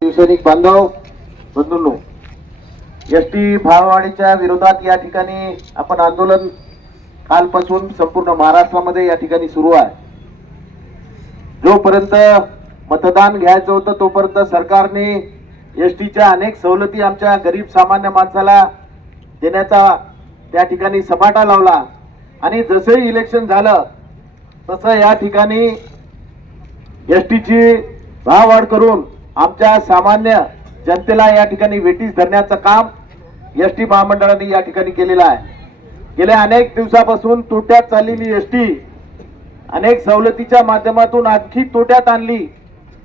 शिवसैनिक बांधव बंधूंनो S T भाववाढीच्या विरोधात या ठिकाणी आपण आंदोलन कालपासून संपूर्ण महाराष्ट्रामध्ये या ठिकाणी सुरू आहे. जोपर्यंत मतदान घ्यायचं होतं तोपर्यंत सरकारने एस टीच्या अनेक सवलती आमच्या गरीब सामान्य माणसाला देण्याचा त्या ठिकाणी सपाटा लावला. आणि जसंही इलेक्शन झालं तसं या ठिकाणी एस टीची भाववाढ करून आमच्या सामान्य जनतेला या ठिकाणी वेटीस धरण्याचं काम एस टी महामंडळाने या ठिकाणी केलेलं आहे. गेल्या अनेक दिवसापासून तोट्यात चाललेली एस टी अनेक सवलतीच्या माध्यमातून आणखी तोट्यात आणली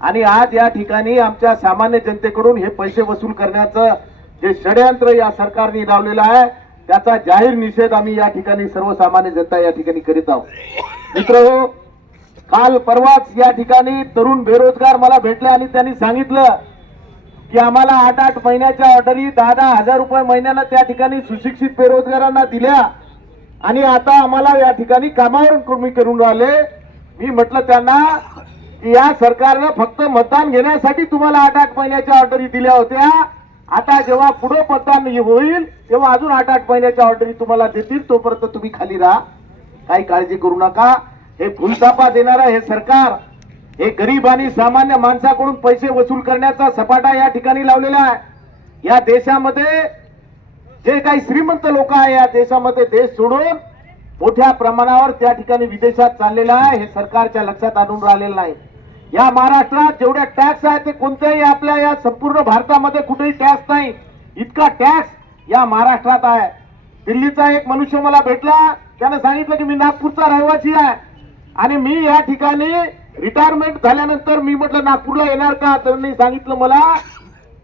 आणि आज या ठिकाणी आमच्या सामान्य जनतेकडून हे पैसे वसूल करण्याचं जे षडयंत्र या सरकारने लावलेलं आहे त्याचा जाहीर निषेध आम्ही या ठिकाणी सर्वसामान्य जनता या ठिकाणी करीत आहोत. मित्र काल परवाच या ठिकाणी तरुण बेरोजगार मला भेटले आणि त्यांनी सांगितलं की आम्हाला आठ आठ महिन्याच्या ऑर्डरी दहा दहा हजार रुपये महिन्यानं त्या ठिकाणी सुशिक्षित बेरोजगारांना दिल्या. आणि आता आम्हाला या ठिकाणी कामावर कमी करून राहिले. मी म्हटलं त्यांना की या सरकारनं फक्त मतदान घेण्यासाठी तुम्हाला आठ आठ महिन्याच्या ऑर्डरी दिल्या होत्या. आता जेव्हा पुढे मतदान होईल तेव्हा अजून आठ आठ महिन्याच्या ऑर्डरी तुम्हाला देतील तोपर्यंत तुम्ही खाली राहा. काही काळजी करू नका. हे भूलतापा देणारं हे सरकार हे गरीब आणि सामान्य माणसाकडून पैसे वसूल करण्याचा सपाटा या ठिकाणी लावलेला आहे. या देशामध्ये जे काही श्रीमंत लोक आहे या देशामध्ये देश सोडून मोठ्या प्रमाणावर त्या ठिकाणी विदेशात चाललेलं आहे हे सरकारच्या लक्षात आणून राहिलेलं नाही. या महाराष्ट्रात जेवढ्या टॅक्स आहे ते कोणत्याही आपल्या या संपूर्ण भारतामध्ये कुठेही टॅक्स नाही. इतका टॅक्स या महाराष्ट्रात आहे. दिल्लीचा एक मनुष्य मला भेटला त्यानं सांगितलं की मी नागपूरचा रहिवासी आहे. आणि मी या ठिकाणी रिटायरमेंट झाल्यानंतर मी म्हटलं नागपूरला येणार का? त्यांनी सांगितलं मला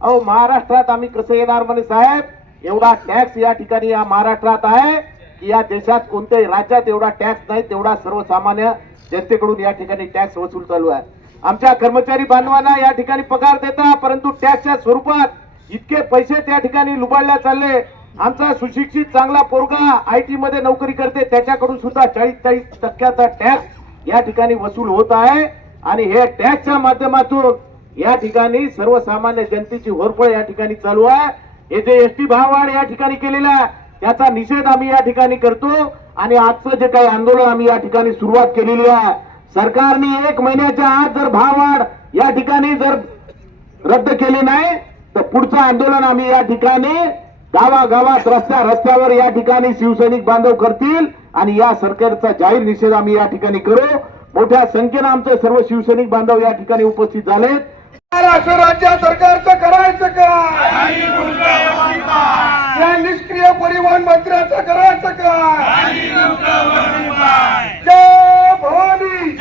अहो महाराष्ट्रात आम्ही कसं येणार म्हणे साहेब? एवढा टॅक्स या ठिकाणी या महाराष्ट्रात आहे की या देशात कोणत्याही राज्यात एवढा टॅक्स नाही तेवढा सर्वसामान्य जनतेकडून या ठिकाणी टॅक्स वसूल चालू आहे. आमच्या कर्मचारी बांधवांना या ठिकाणी पगार देता परंतु टॅक्सच्या स्वरूपात इतके पैसे त्या ठिकाणी लुबाडल्या चालले. आमचा सुशिक्षित चांगला पोरगा आय टी मध्ये नोकरी करते त्याच्याकडून सुद्धा चाळीस चाळीस टक्क्याचा टॅक्स या ठिकाणी वसूल होत आहे आणि हे टॅक्सच्या माध्यमातून या ठिकाणी सर्वसामान्य जनतेची होरपळ या ठिकाणी चालू आहे. हे जे एस टी भाववाढ या ठिकाणी केलेला आहे त्याचा निषेध आम्ही या ठिकाणी करतो आणि आजचं जे काही आंदोलन आम्ही या ठिकाणी सुरुवात केलेली आहे सरकारने एक महिन्याच्या आत जर भाववाढ या ठिकाणी जर रद्द केली नाही तर पुढचं आंदोलन आम्ही या ठिकाणी गावागावात रस्त्या रस्त्यावर या ठिकाणी शिवसैनिक बांधव करतील आणि या सरकारचा जाहीर निषेध आम्ही या ठिकाणी करू. मोठ्या संख्येनं आमचे सर्व शिवसैनिक बांधव या ठिकाणी उपस्थित झाले महाराष्ट्र राज्य सरकारचं करायचं काय निष्क्रिय परिवहन मंत्र्याचं करायचं काय भवानी.